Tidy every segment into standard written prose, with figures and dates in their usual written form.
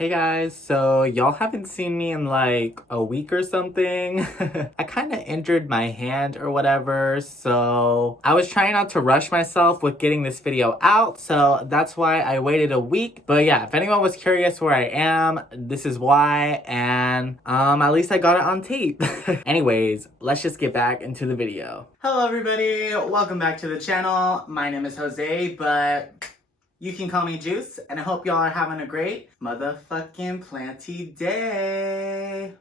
Hey guys, so y'all haven't seen me in like a week or something. I kind of injured my hand or whatever, so I was trying not to rush myself with getting this video out, so that's why I waited a week. But yeah, if anyone was curious where I am, this is why, and at least I got it on tape. Anyways, let's just get back into the video. Hello everybody, welcome back to the channel. My name is Jose, but you can call me Juice, and I hope y'all are having a great motherfucking planty day.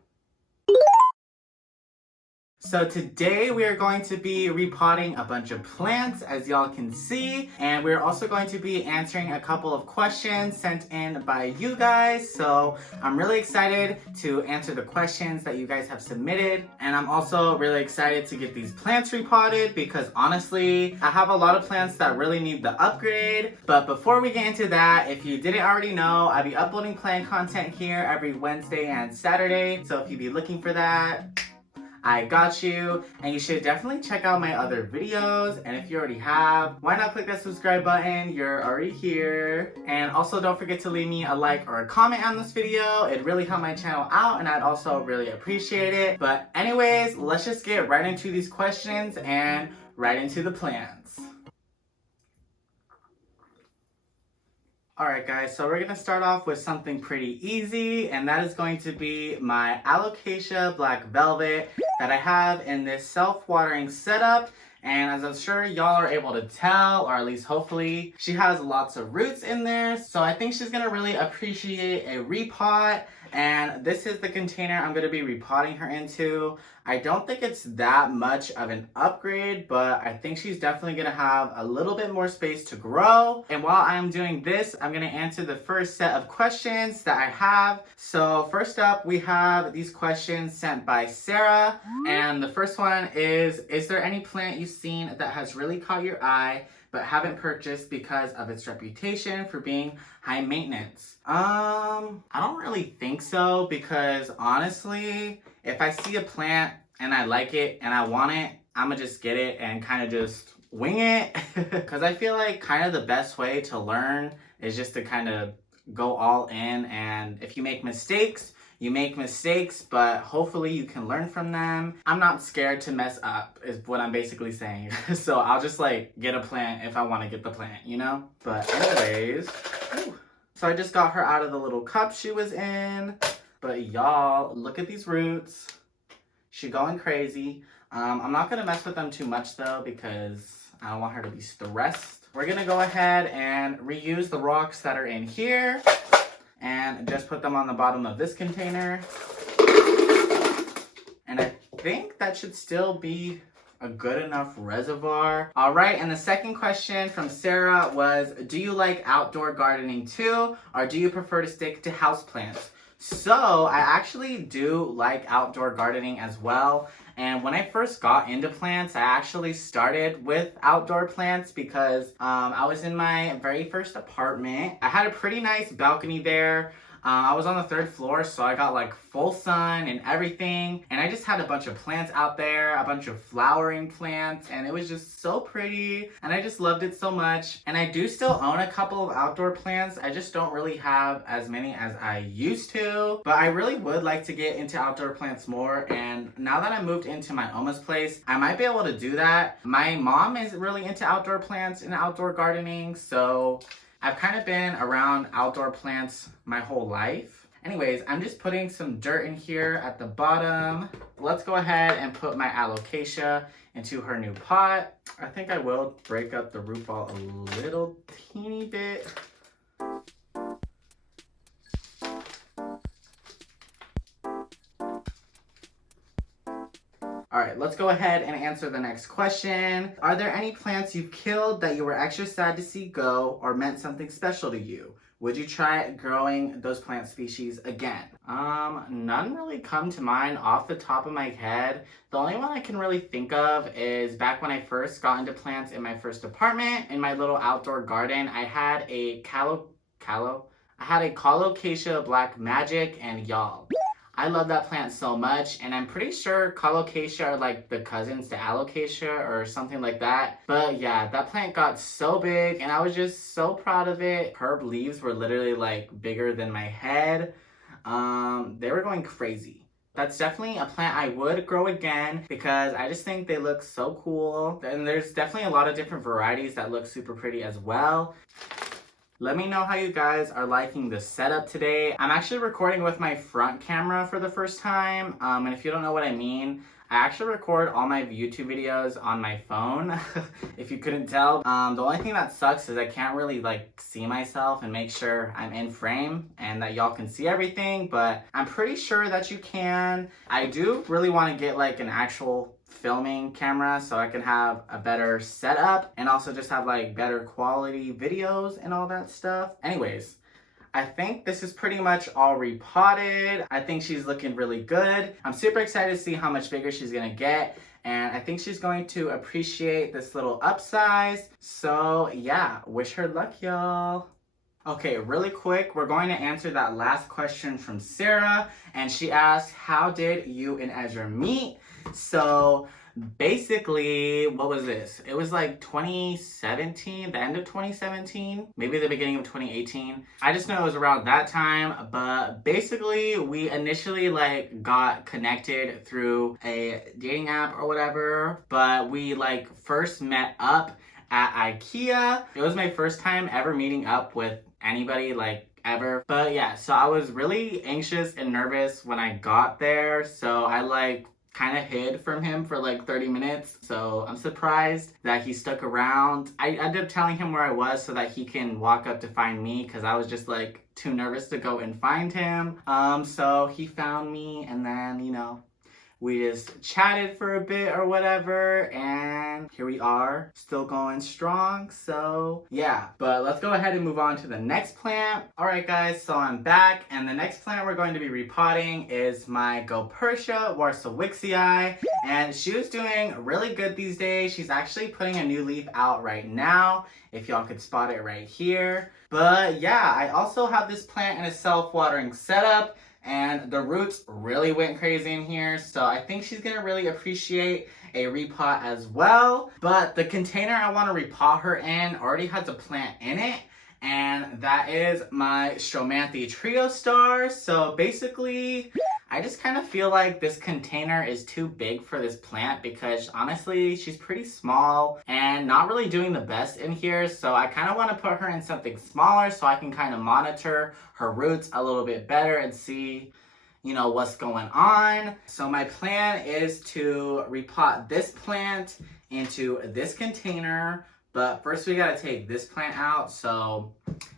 So today we are going to be repotting a bunch of plants, as y'all can see, and we're also going to be answering a couple of questions sent in by you guys. So I'm really excited to answer the questions that you guys have submitted, and I'm also really excited to get these plants repotted because honestly, I have a lot of plants that really need the upgrade. But before we get into that, if you didn't already know, I'll be uploading plant content here every Wednesday and Saturday. So if you'd be looking for that, I got you, and you should definitely check out my other videos, and if you already have, why not click that subscribe button? You're already here. And also don't forget to leave me a like or a comment on this video. It really helped my channel out and I'd also really appreciate it. But anyways, let's just get right into these questions and right into the plants. Alright guys, so we're going to start off with something pretty easy, and that is going to be my Alocasia Black Velvet that I have in this self-watering setup. And as I'm sure y'all are able to tell, or at least hopefully, she has lots of roots in there. So I think she's going to really appreciate a repot. And this is the container I'm going to be repotting her into. I don't think it's that much of an upgrade, but I think she's definitely going to have a little bit more space to grow. And while I'm doing this, I'm going to answer the first set of questions that I have. So first up, we have these questions sent by Sarah. And the first one is there any plant you've seen that has really caught your eye but haven't purchased because of its reputation for being high maintenance? I don't really think so, because honestly, if I see a plant and I like it and I want it, I'ma just get it and kind of just wing it. Because I feel like kind of the best way to learn is just to kind of go all in, and if you make mistakes, you make mistakes, but hopefully you can learn from them. I'm not scared to mess up, is what I'm basically saying. So I'll just like get a plant if I want to get the plant, you know? But anyways, so I just got her out of the little cup she was in. But y'all, look at these roots. She's going crazy. I'm not gonna mess with them too much though, because I don't want her to be stressed. We're gonna go ahead and reuse the rocks that are in here and just put them on the bottom of this container. And I think that should still be a good enough reservoir. All right, and the second question from Sarah was, do you like outdoor gardening too, or do you prefer to stick to houseplants? So I actually do like outdoor gardening as well. And when I first got into plants, I actually started with outdoor plants because I was in my very first apartment. I had a pretty nice balcony there. I was on the 3rd floor, so I got like full sun and everything. And I just had a bunch of plants out there, a bunch of flowering plants, and it was just so pretty. And I just loved it so much. And I do still own a couple of outdoor plants. I just don't really have as many as I used to. But I really would like to get into outdoor plants more. And now that I moved into my Oma's place, I might be able to do that. My mom is really into outdoor plants and outdoor gardening, so I've kind of been around outdoor plants my whole life. Anyways, I'm just putting some dirt in here at the bottom. Let's go ahead and put my Alocasia into her new pot. I think I will break up the root ball a little teeny bit. All right, let's go ahead and answer the next question. Are there any plants you've killed that you were extra sad to see go or meant something special to you? Would you try growing those plant species again? None really come to mind off the top of my head. The only one I can really think of is back when I first got into plants in my first apartment. In my little outdoor garden, I had a Colocasia Black Magic and Yall. I love that plant so much, and I'm pretty sure colocasia are like the cousins to alocasia or something like that. But yeah, that plant got so big and I was just so proud of it. Her leaves were literally like bigger than my head. They were going crazy. That's definitely a plant I would grow again because I just think they look so cool. And there's definitely a lot of different varieties that look super pretty as well. Let me know how you guys are liking the setup today. I'm actually recording with my front camera for the first time. And if you don't know what I mean, I actually record all my YouTube videos on my phone, if you couldn't tell. The only thing that sucks is I can't really like see myself and make sure I'm in frame and that y'all can see everything, but I'm pretty sure that you can. I do really want to get like an actual filming camera so I can have a better setup and also just have like better quality videos and all that stuff. Anyways, I think this is pretty much all repotted. I think she's looking really good. I'm super excited to see how much bigger she's gonna get, and I think she's going to appreciate this little upsize. So yeah, wish her luck, y'all. Okay, really quick, we're going to answer that last question from Sarah, and she asked, how did you and Ezra meet? So basically, what was this? It was like 2017, the end of 2017, maybe the beginning of 2018. I just know it was around that time, but basically we initially like got connected through a dating app or whatever, but we like first met up at IKEA. It was my first time ever meeting up with anybody like ever. But yeah, so I was really anxious and nervous when I got there, so I like kind of hid from him for like 30 minutes. So I'm surprised that he stuck around. I ended up telling him where I was so that he can walk up to find me because I was just like too nervous to go and find him. So he found me, and then, you know, we just chatted for a bit or whatever, and here we are, still going strong. So yeah, but let's go ahead and move on to the next plant. All right guys, so I'm back, and the next plant we're going to be repotting is my Gopertia warsawixii, and she was doing really good these days. She's actually putting a new leaf out right now, if y'all could spot it right here. But yeah, I also have this plant in a self-watering setup, and the roots really went crazy in here, so I think she's gonna really appreciate a repot as well. But the container I want to repot her in already has a plant in it, and that is my Stromanthi Trio Star. So basically, I just kind of feel like this container is too big for this plant because honestly, she's pretty small and not really doing the best in here. So I kind of want to put her in something smaller so I can kind of monitor her roots a little bit better and see, you know, what's going on. So my plan is to repot this plant into this container, but first we gotta take this plant out. So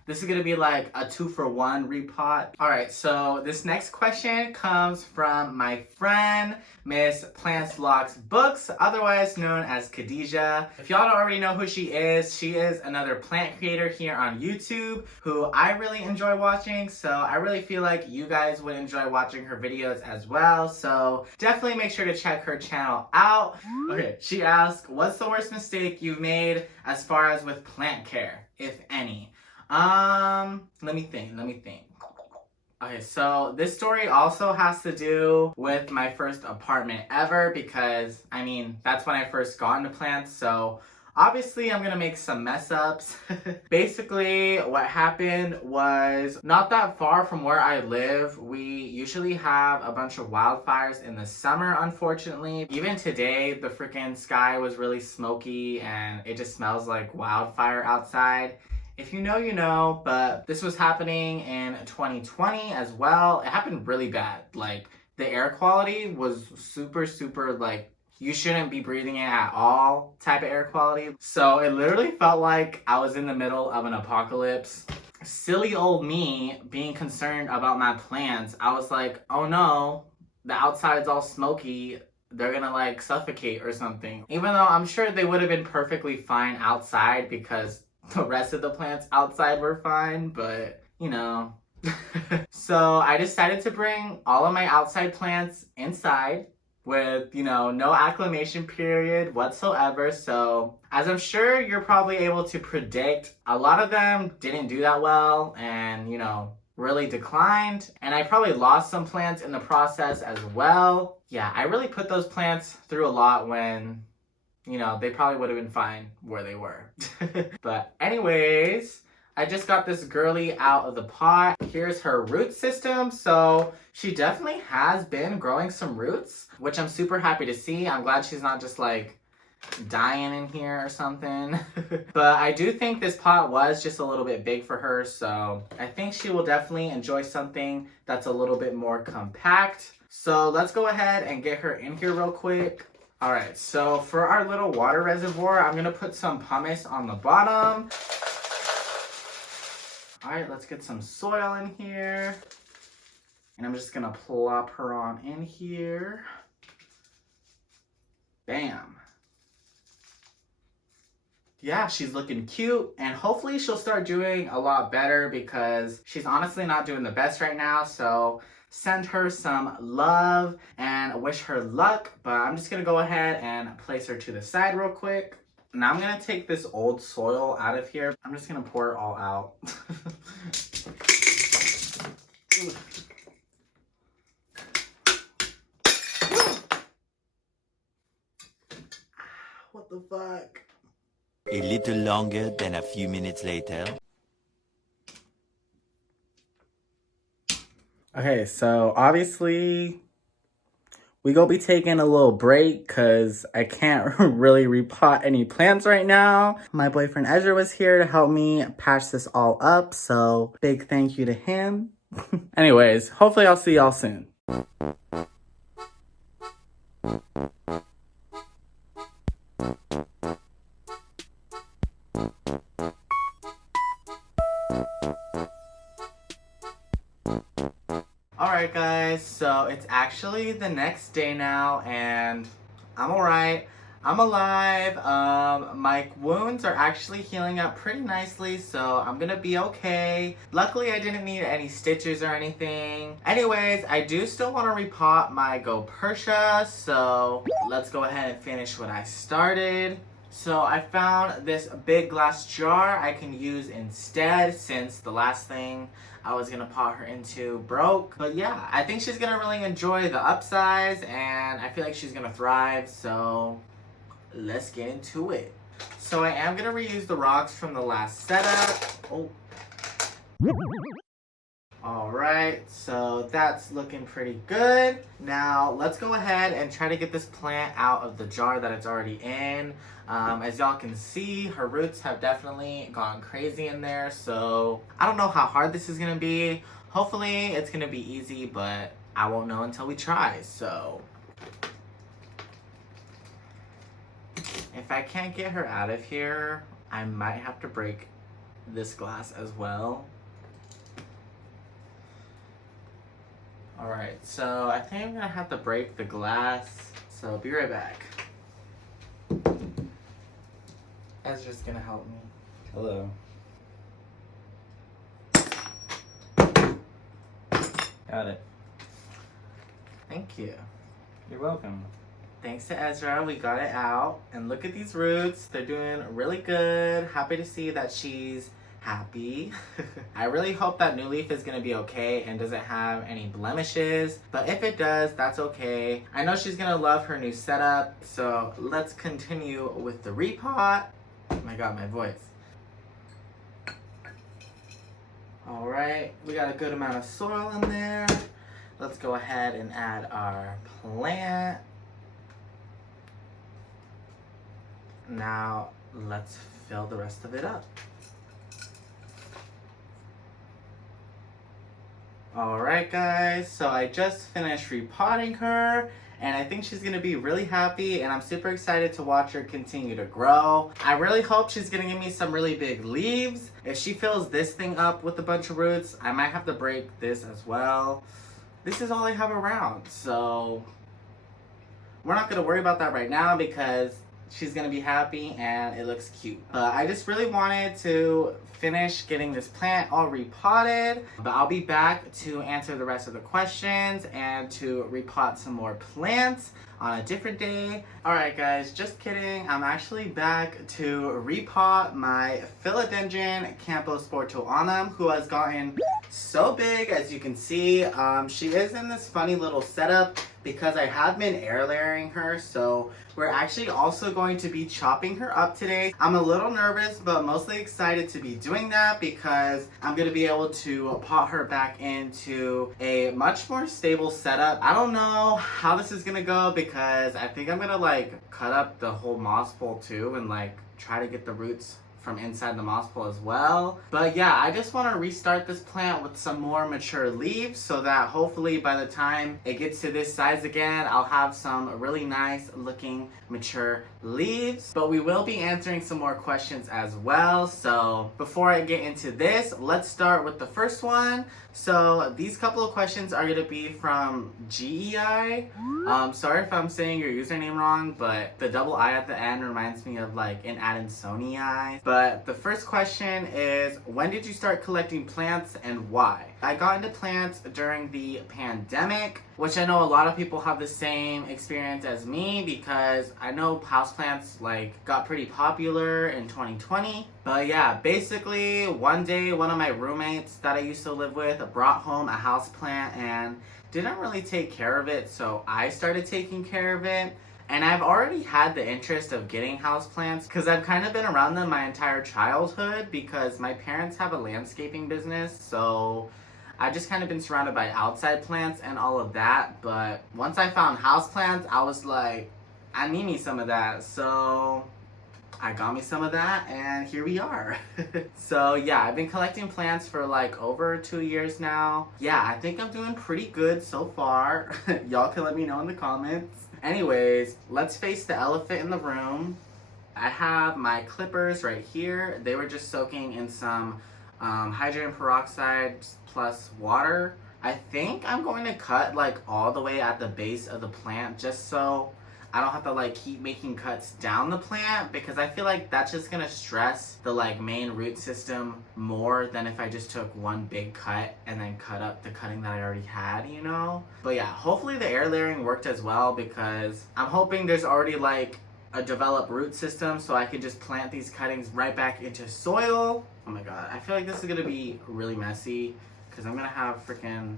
this is gonna be like a 2-for-1 repot. All right, so this next question comes from my friend, Miss Plants Vlogs Books, otherwise known as Khadijah. If y'all don't already know who she is another plant creator here on YouTube who I really enjoy watching. So I really feel like you guys would enjoy watching her videos as well. So definitely make sure to check her channel out. Okay, she asked, what's the worst mistake you've made as far as with plant care, if any? Let me think. Okay, so this story also has to do with my first apartment ever because, I mean, that's when I first got into plants, so obviously I'm gonna make some mess ups. Basically, what happened was not that far from where I live, we usually have a bunch of wildfires in the summer, unfortunately. Even today, the freaking sky was really smoky and it just smells like wildfire outside. If you know, you know, but this was happening in 2020 as well. It happened really bad. Like, the air quality was super, like, you shouldn't be breathing it at all type of air quality. So it literally felt like I was in the middle of an apocalypse. Silly old me being concerned about my plants. I was like, oh no, the outside's all smoky. They're gonna like suffocate or something. Even though I'm sure they would have been perfectly fine outside because the rest of the plants outside were fine, but you know. So I decided to bring all of my outside plants inside with, you know, no acclimation period whatsoever. So as I'm sure you're probably able to predict, a lot of them didn't do that well and, you know, really declined, and I probably lost some plants in the process as well. Yeah, I really put those plants through a lot when, you know, they probably would have been fine where they were. But anyways, I just got this girly out of the pot. Here's her root system. So she definitely has been growing some roots, which I'm super happy to see. I'm glad she's not just like dying in here or something. But I do think this pot was just a little bit big for her, so I think she will definitely enjoy something that's a little bit more compact. So let's go ahead and get her in here real quick. All right, so for our little water reservoir, I'm gonna put some pumice on the bottom. All right, let's get some soil in here. And I'm just gonna plop her on in here. Bam. Yeah, she's looking cute, and hopefully she'll start doing a lot better because she's honestly not doing the best right now. So send her some love and wish her luck. But I'm just gonna go ahead and place her to the side real quick. Now I'm gonna take this old soil out of here. I'm just gonna pour it all out. What the fuck? A little longer than a few minutes later. Okay, so obviously we gonna be taking a little break because I can't really repot any plants right now. My boyfriend Ezra was here to help me patch this all up, so big thank you to him. Anyways, hopefully I'll see y'all soon. Alright guys, so it's actually the next day now and I'm alright. I'm alive. My wounds are actually healing up pretty nicely, so I'm gonna be okay. Luckily I didn't need any stitches or anything. Anyways, I do still want to repot my Go-Persia, so let's go ahead and finish what I started. So I found this big glass jar I can use instead since the last thing I was gonna pot her into broke. But yeah, I think she's gonna really enjoy the upsize and I feel like she's gonna thrive, so let's get into it. So I am gonna reuse the rocks from the last setup. Oh. Alright, so that's looking pretty good. Now let's go ahead and try to get this plant out of the jar that it's already in. As y'all can see, her roots have definitely gone crazy in there, so I don't know how hard this is gonna be. Hopefully it's gonna be easy, but I won't know until we try, so. If I can't get her out of here, I might have to break this glass as well. Alright, so I think I'm gonna have to break the glass, so be right back. Ezra's gonna help me. Hello. Got it. Thank you. You're welcome. Thanks to Ezra, we got it out. And look at these roots. They're doing really good. Happy to see that she's happy. I really hope that new leaf is gonna be okay and doesn't have any blemishes. But if it does, that's okay. I know she's gonna love her new setup. So let's continue with the repot. Oh my god, my voice. Alright, we got a good amount of soil in there. Let's go ahead and add our plant. Now, let's fill the rest of it up. Alright guys, so I just finished repotting her and I think she's gonna be really happy and I'm super excited to watch her continue to grow. I really hope she's gonna give me some really big leaves. If she fills this thing up with a bunch of roots, I might have to break this as well. This is all I have around, so we're not gonna worry about that right now because she's gonna be happy and it looks cute. I just really wanted to finish getting this plant all repotted, but I'll be back to answer the rest of the questions and to repot some more plants on a different day. Alright guys, just kidding. I'm actually back to repot my philodendron Camposportuanum, who has gotten so big, as you can see. She is in this funny little setup because I have been air layering her, so we're actually also going to be chopping her up today. I'm a little nervous, but mostly excited to be doing that because I'm going to be able to pot her back into a much more stable setup. I don't know how this is going to go because I think I'm going to like cut up the whole moss pole too and like try to get the roots from inside the moss pole as well. But yeah, I just want to restart this plant with some more mature leaves so that hopefully by the time it gets to this size again, I'll have some really nice looking mature leaves. But we will be answering some more questions as well. So before I get into this, let's start with the first one. So these couple of questions are going to be from GEI. Sorry if I'm saying your username wrong, but the double I at the end reminds me of like an Adansonii. But the first question is, when did you start collecting plants and why? I got into plants during the pandemic, which I know a lot of people have the same experience as me because I know houseplants like got pretty popular in 2020. But yeah, basically one day one of my roommates that I used to live with brought home a houseplant and didn't really take care of it, so I started taking care of it. And I've already had the interest of getting houseplants because I've kind of been around them my entire childhood because my parents have a landscaping business, so I've just kind of been surrounded by outside plants and all of that. But once I found houseplants, I was like, I need me some of that. So I got me some of that and here we are. So yeah, I've been collecting plants for like over 2 years now. Yeah, I think I'm doing pretty good so far. Y'all can let me know in the comments. Anyways, let's face the elephant in the room. I have my clippers right here. They were just soaking in some hydrogen peroxide plus water. I think I'm going to cut like all the way at the base of the plant just so I don't have to like keep making cuts down the plant because I feel like that's just gonna stress the like main root system more than if I just took one big cut and then cut up the cutting that I already had, you know? But yeah, hopefully the air layering worked as well because I'm hoping there's already like a developed root system so I can just plant these cuttings right back into soil. Oh my god, I feel like this is gonna be really messy because I'm gonna have freaking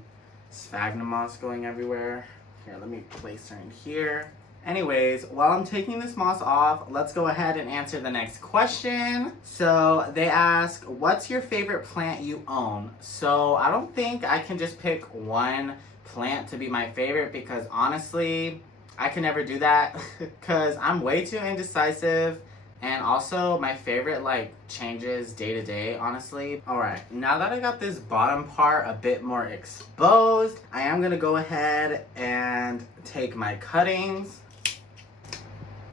sphagnum moss going everywhere. Here, let me place her in here. Anyways, while I'm taking this moss off, let's go ahead and answer the next question. So they ask, what's your favorite plant you own? So I don't think I can just pick one plant to be my favorite because honestly, I can never do that because I'm way too indecisive. And also my favorite like changes day to day, honestly. All right, now that I got this bottom part a bit more exposed, I am gonna go ahead and take my cuttings.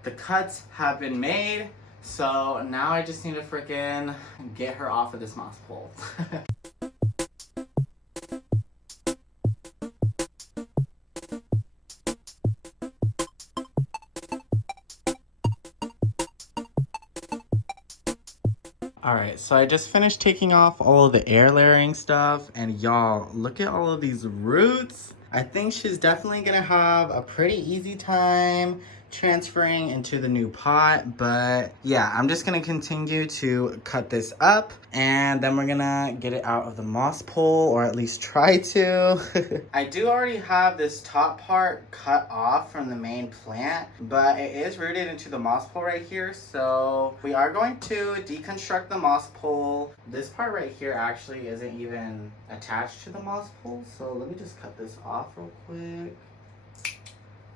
The cuts have been made, so now I just need to freaking get her off of this moss pole. Alright, so I just finished taking off all of the air layering stuff, and y'all, look at all of these roots. I think she's definitely gonna have a pretty easy time transferring into the new pot, but yeah, I'm just gonna continue to cut this up and then we're gonna get it out of the moss pole, or at least try to. I do already have this top part cut off from the main plant, but it is rooted into the moss pole right here, so we are going to deconstruct the moss pole. This part right here actually isn't even attached to the moss pole, so let me just cut this off real quick.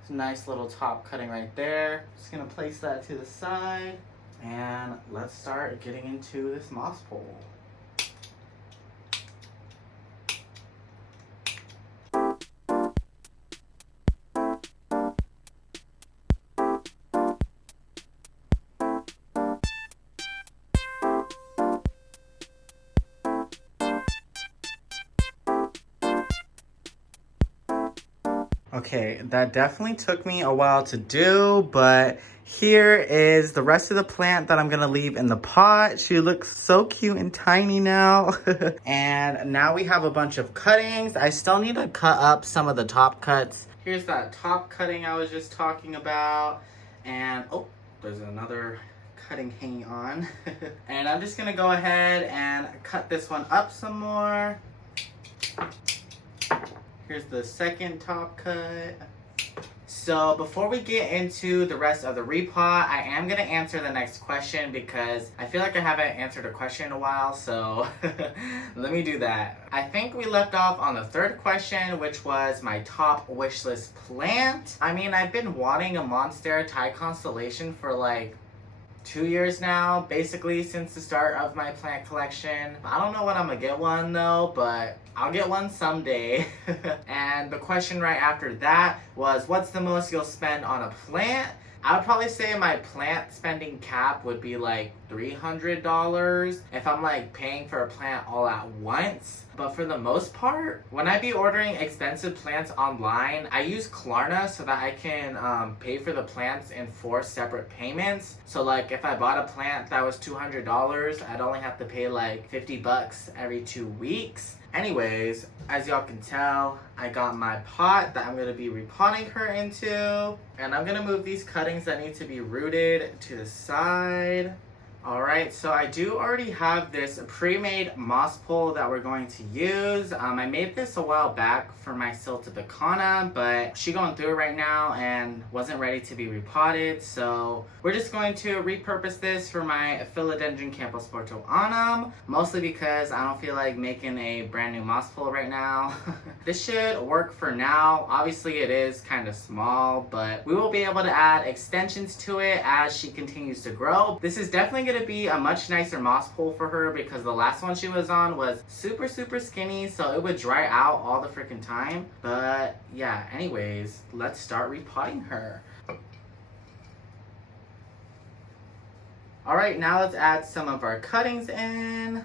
It's a nice little top cutting right there. Just gonna place that to the side and let's start getting into this moss pole. Okay, that definitely took me a while to do, but here is the rest of the plant that I'm gonna leave in the pot. She looks so cute and tiny now. And now we have a bunch of cuttings. I still need to cut up some of the top cuts. Here's that top cutting I was just talking about. And oh, there's another cutting hanging on. And I'm just gonna go ahead and cut this one up some more. Here's the second top cut. So before we get into the rest of the repot, I am going to answer the next question because I feel like I haven't answered a question in a while, so let me do that. I think we left off on the third question, which was my top wish list plant. I mean, I've been wanting a Monstera Thai constellation for like 2 years now, basically since the start of my plant collection. I don't know when I'm gonna get one though, but I'll get one someday. And the question right after that was, what's the most you'll spend on a plant? I would probably say my plant spending cap would be like $300 if I'm like paying for a plant all at once. But for the most part, when I be ordering expensive plants online, I use Klarna so that I can pay for the plants in 4 separate payments. So like if I bought a plant that was $200, I'd only have to pay like $50 every 2 weeks. Anyways, as y'all can tell, I got my pot that I'm going to be repotting her into. And I'm going to move these cuttings that need to be rooted to the side. Alright, so I do already have this pre-made moss pole that we're going to use. I made this a while back for my Siltibicana, but she's going through it right now and wasn't ready to be repotted. So we're just going to repurpose this for my Philodendron Camposportoanum, mostly because I don't feel like making a brand new moss pole right now. This should work for now. Obviously it is kind of small, but we will be able to add extensions to it as she continues to grow. This is definitely going to be a much nicer moss pole for her because the last one she was on was super skinny, so it would dry out all the freaking time. But yeah, anyways, let's start repotting her. Alright, now let's add some of our cuttings in.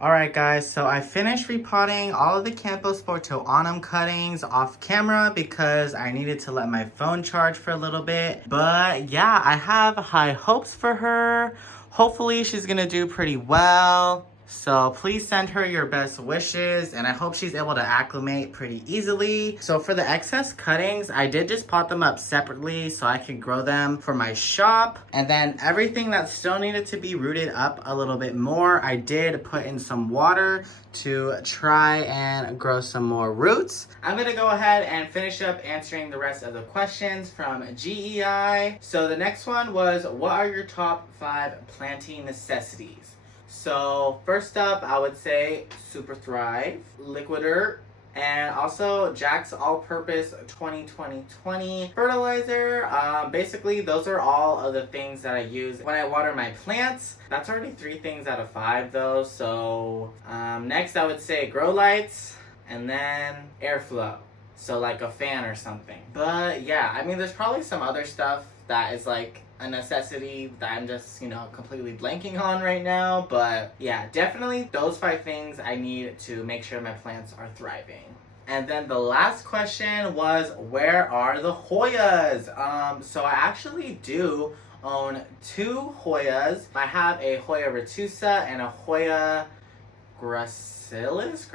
Alright guys, so I finished repotting all of the Camposportoanum cuttings off camera because I needed to let my phone charge for a little bit. But yeah, I have high hopes for her. Hopefully she's gonna do pretty well. So please send her your best wishes, and I hope she's able to acclimate pretty easily. So for the excess cuttings, I did just pot them up separately so I can grow them for my shop. And then everything that still needed to be rooted up a little bit more, I did put in some water to try and grow some more roots. I'm gonna go ahead and finish up answering the rest of the questions from GEI. So the next one was, what are your top 5 planting necessities? So first up, I would say Super Thrive, Liquid Earth, and also Jack's All-Purpose 2020 fertilizer. Basically, those are all of the things that I use when I water my plants. That's already 3 things out of 5 though. So next I would say grow lights and then airflow. So like a fan or something. But yeah, I mean, there's probably some other stuff that is like a necessity that I'm just, completely blanking on right now. But yeah, definitely those 5 things I need to make sure my plants are thriving. And then the last question was, where are the Hoyas? So I actually do own 2 Hoyas. I have a Hoya retusa and a Hoya gracillus.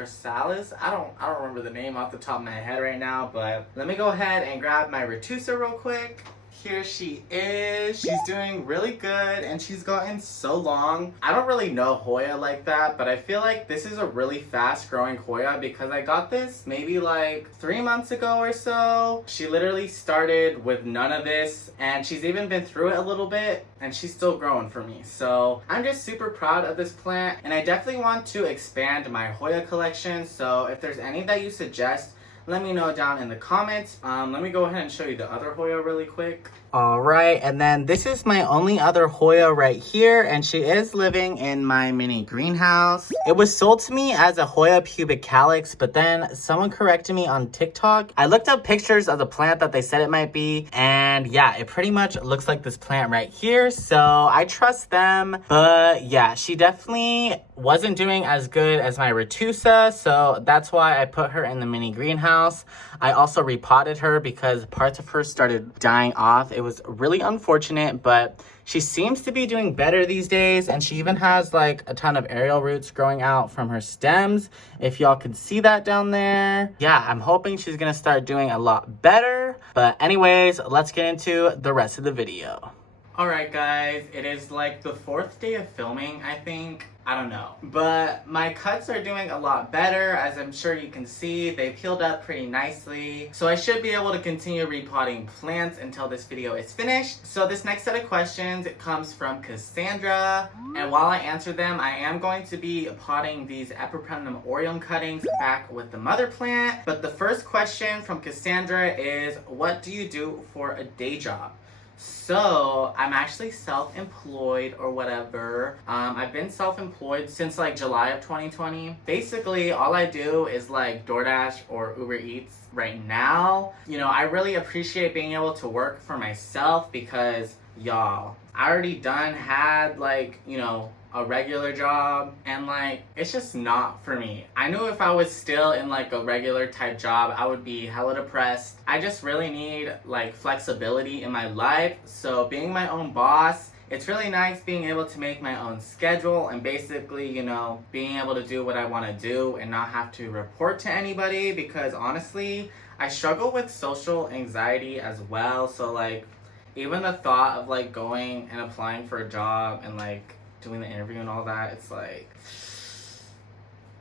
I don't remember the name off the top of my head right now, but let me go ahead and grab my retusa real quick. Here she is. She's doing really good and she's gotten so long. I don't really know Hoya like that, but I feel like this is a really fast growing Hoya because I got this maybe like 3 months ago or so. She literally started with none of this and she's even been through it a little bit and she's still growing for me. So I'm just super proud of this plant and I definitely want to expand my Hoya collection. So if there's any that you suggest, let me know down in the comments. Let me go ahead and show you the other Hoya really quick. Alright, and then this is my only other Hoya right here, and she is living in my mini greenhouse. It was sold to me as a Hoya pubic calyx, but then someone corrected me on TikTok. I looked up pictures of the plant that they said it might be, and yeah, it pretty much looks like this plant right here, so I trust them. But yeah, she definitely wasn't doing as good as my retusa, so that's why I put her in the mini greenhouse. I also repotted her because parts of her started dying off. It was really unfortunate, but she seems to be doing better these days, and she even has like a ton of aerial roots growing out from her stems, if y'all can see that down there. Yeah, I'm hoping she's gonna start doing a lot better. But anyways, let's get into the rest of the video. Alright guys, it is like the 4th day of filming, I think. I don't know. But my cuts are doing a lot better, as I'm sure you can see. They've healed up pretty nicely. So I should be able to continue repotting plants until this video is finished. So this next set of questions comes from Cassandra. And while I answer them, I am going to be potting these Epipremnum aureum cuttings back with the mother plant. But the first question from Cassandra is, what do you do for a day job? So, I'm actually self-employed or whatever. I've been self-employed since like July of 2020. Basically, all I do is like DoorDash or Uber Eats right now. You know, I really appreciate being able to work for myself because, y'all, I already had like, you know, a regular job, and like it's just not for me. I knew if I was still in like a regular type job, I would be hella depressed. I just really need like flexibility in my life. So being my own boss, it's really nice being able to make my own schedule and basically, you know, being able to do what I want to do and not have to report to anybody, because honestly, I struggle with social anxiety as well. So like even the thought of like going and applying for a job and like doing the interview and all that, it's like,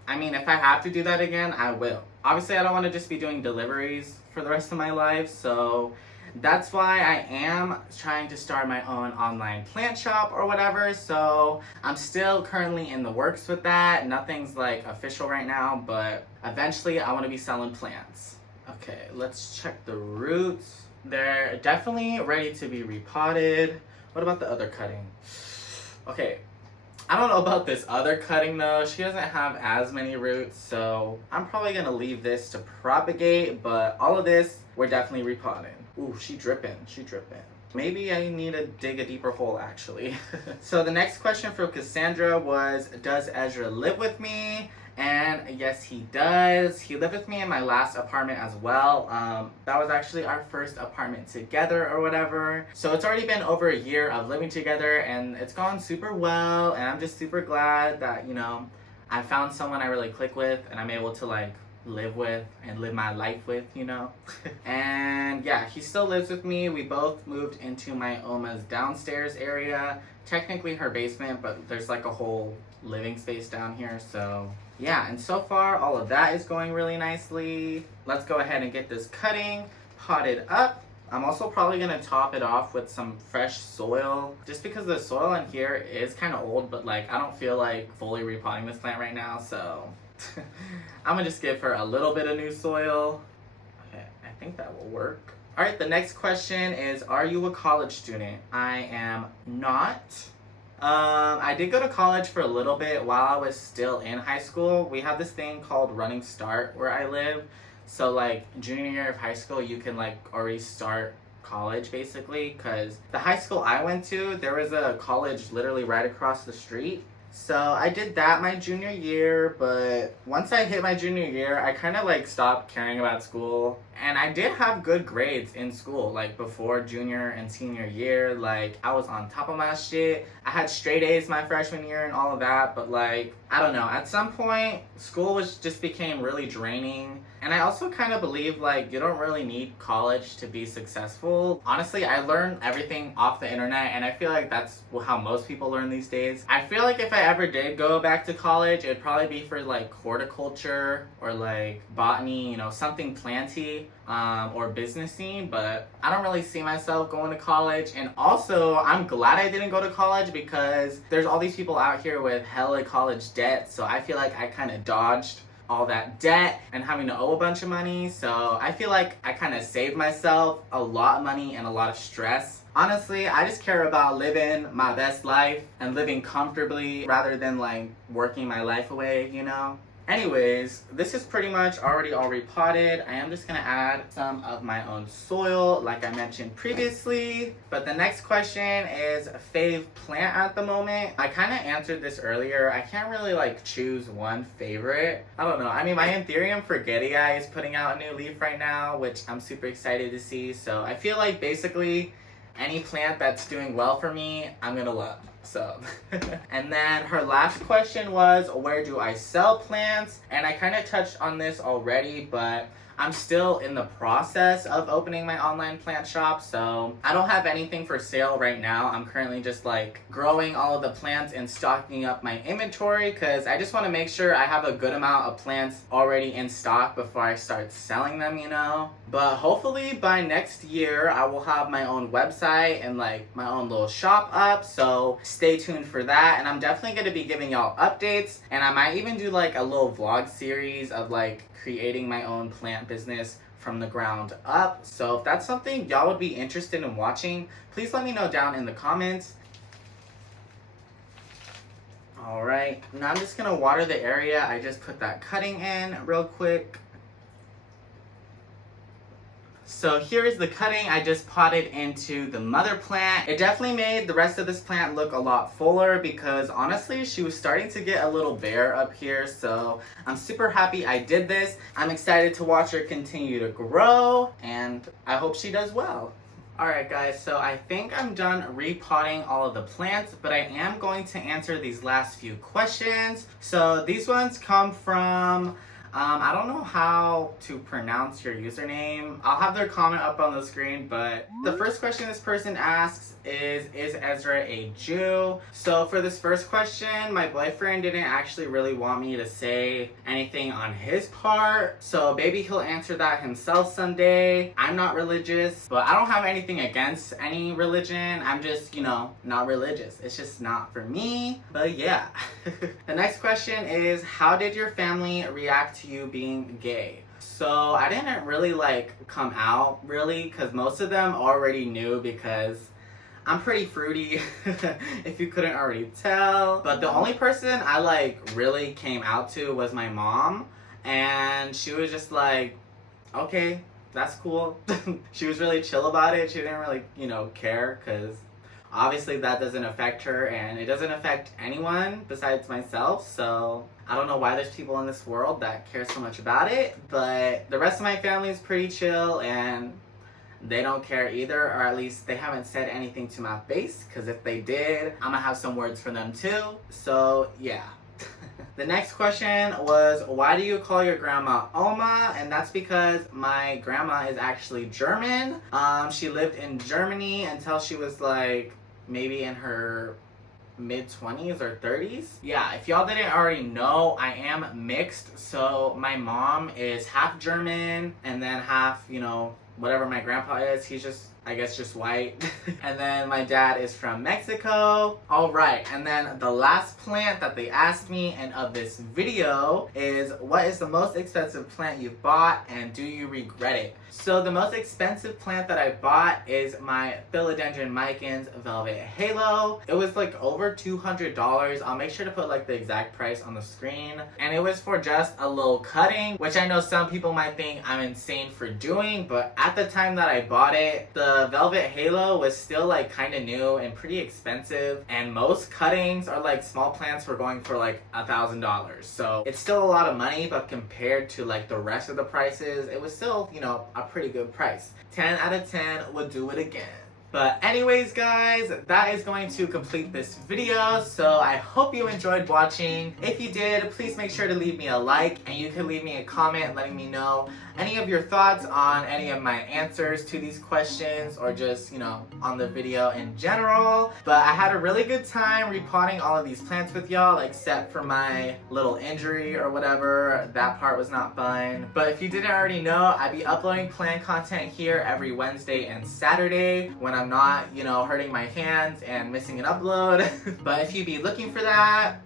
I mean, if I have to do that again, I will. Obviously, I don't want to just be doing deliveries for the rest of my life, so that's why I am trying to start my own online plant shop or whatever. So I'm still currently in the works with that. Nothing's like official right now, but eventually I want to be selling plants. Okay, let's check the roots. They're definitely ready to be repotted. What about the other cutting? Okay, I don't know about this other cutting though. She doesn't have as many roots, so I'm probably gonna leave this to propagate, but all of this, we're definitely repotting. Ooh, she dripping. Maybe I need to dig a deeper hole actually. So the next question from Cassandra was, does Ezra live with me? And yes, he does. He lived with me in my last apartment as well. That was actually our first apartment together or whatever. So it's already been over a year of living together and it's gone super well. And I'm just super glad that, you know, I found someone I really click with and I'm able to like live with and live my life with, you know. And yeah, he still lives with me. We both moved into my Oma's downstairs area. Technically her basement, but there's like a whole living space down here, so yeah. And so far all of that is going really nicely. Let's go ahead and get this cutting potted up. I'm also probably gonna top it off with some fresh soil, just because the soil in here is kind of old, but like I don't feel like fully repotting this plant right now, so I'm gonna just give her a little bit of new soil. Okay, I think that will work. All right, the next question is, are you a college student? I am not. I did go to college for a little bit while I was still in high school. We have this thing called Running Start where I live. So like junior year of high school, you can like already start college basically, because the high school I went to, there was a college literally right across the street. So I did that my junior year, but once I hit my junior year, I kind of like stopped caring about school. And I did have good grades in school, like before junior and senior year. Like I was on top of my shit. I had straight A's my freshman year and all of that, but like, I don't know, at some point, school just became really draining. And I also kind of believe like you don't really need college to be successful. Honestly, I learned everything off the internet, and I feel like that's how most people learn these days. I feel like if I ever did go back to college, it'd probably be for like horticulture or like botany, you know, something planty, or businessy, but I don't really see myself going to college. And also, I'm glad I didn't go to college because there's all these people out here with hella college debt, so I feel like I kind of dodged all that debt and having to owe a bunch of money. So I feel like I kind of saved myself a lot of money and a lot of stress. Honestly, I just care about living my best life and living comfortably rather than like working my life away, you know? Anyways, this is pretty much already all repotted. I am just gonna add some of my own soil like I mentioned previously. But the next question is fave plant at the moment. I kind of answered this earlier. I can't really like choose one favorite. I don't know. I mean, my Anthurium forgetii is putting out a new leaf right now, which I'm super excited to see. So I feel like basically any plant that's doing well for me, I'm gonna love. So, and then her last question was, where do I sell plants? And I kind of touched on this already, but I'm still in the process of opening my online plant shop, so I don't have anything for sale right now. I'm currently just like growing all of the plants and stocking up my inventory because I just want to make sure I have a good amount of plants already in stock before I start selling them, you know? But hopefully by next year, I will have my own website and like my own little shop up, so stay tuned for that. And I'm definitely going to be giving y'all updates, and I might even do like a little vlog series of like creating my own plant business from the ground up. So if that's something y'all would be interested in watching, please let me know down in the comments. Alright, now I'm just gonna water the area I just put that cutting in real quick. So here is the cutting I just potted into the mother plant. It definitely made the rest of this plant look a lot fuller because honestly she was starting to get a little bare up here, so I'm super happy I did this. I'm excited to watch her continue to grow and I hope she does well. Alright guys, so I think I'm done repotting all of the plants, but I am going to answer these last few questions. So these ones come from I don't know how to pronounce your username. I'll have their comment up on the screen, but the first question this person asks is Ezra a Jew? So for this first question, my boyfriend didn't actually really want me to say anything on his part, so maybe he'll answer that himself someday. I'm not religious, but I don't have anything against any religion. I'm just, you know, not religious. It's just not for me, but yeah. The next question is, how did your family react to you being gay? So I didn't really like come out really because most of them already knew because I'm pretty fruity if you couldn't already tell. But the only person I like really came out to was my mom, and she was just like, okay, that's cool. She was really chill about it. She didn't really, you know, care because obviously that doesn't affect her and it doesn't affect anyone besides myself, so I don't know why there's people in this world that care so much about it, but the rest of my family is pretty chill and they don't care either, or at least they haven't said anything to my face, because if they did, I'm gonna have some words for them too, so yeah. The next question was, why do you call your grandma Oma? And that's because my grandma is actually German. She lived in Germany until she was like maybe in her mid-20s or 30s. Yeah, if y'all didn't already know, I am mixed. So my mom is half German and then half, you know, whatever my grandpa is. He's just, I guess, just white. And then my dad is from Mexico. All right, and then the last plant that they asked me and of this video is, what is the most expensive plant you've bought and do you regret it? So the most expensive plant that I bought is my Philodendron Micans Velvet Halo. It was like over $200. I'll make sure to put like the exact price on the screen. And it was for just a little cutting, which I know some people might think I'm insane for doing, but at the time that I bought it, the Velvet Halo was still like kind of new and pretty expensive, and most cuttings or like small plants were going for like $1,000. So it's still a lot of money, but compared to like the rest of the prices, it was still, you know, a pretty good price. 10 out of 10 would do it again. But anyways guys, that is going to complete this video, so I hope you enjoyed watching. If you did, please make sure to leave me a like, and you can leave me a comment letting me know any of your thoughts on any of my answers to these questions, or just, you know, on the video in general. But I had a really good time repotting all of these plants with y'all, except for my little injury or whatever. That part was not fun. But if you didn't already know, I'd be uploading plant content here every Wednesday and Saturday when I'm not, you know, hurting my hands and missing an upload. But if you'd be looking for that,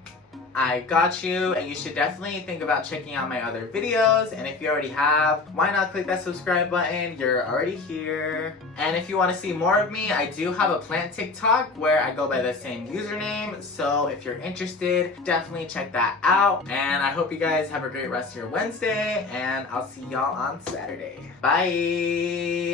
I got you, and you should definitely think about checking out my other videos. And if you already have, why not click that subscribe button? You're already here. And if you want to see more of me, I do have a plant TikTok where I go by the same username. So if you're interested, definitely check that out. And I hope you guys have a great rest of your Wednesday, and I'll see y'all on Saturday. Bye!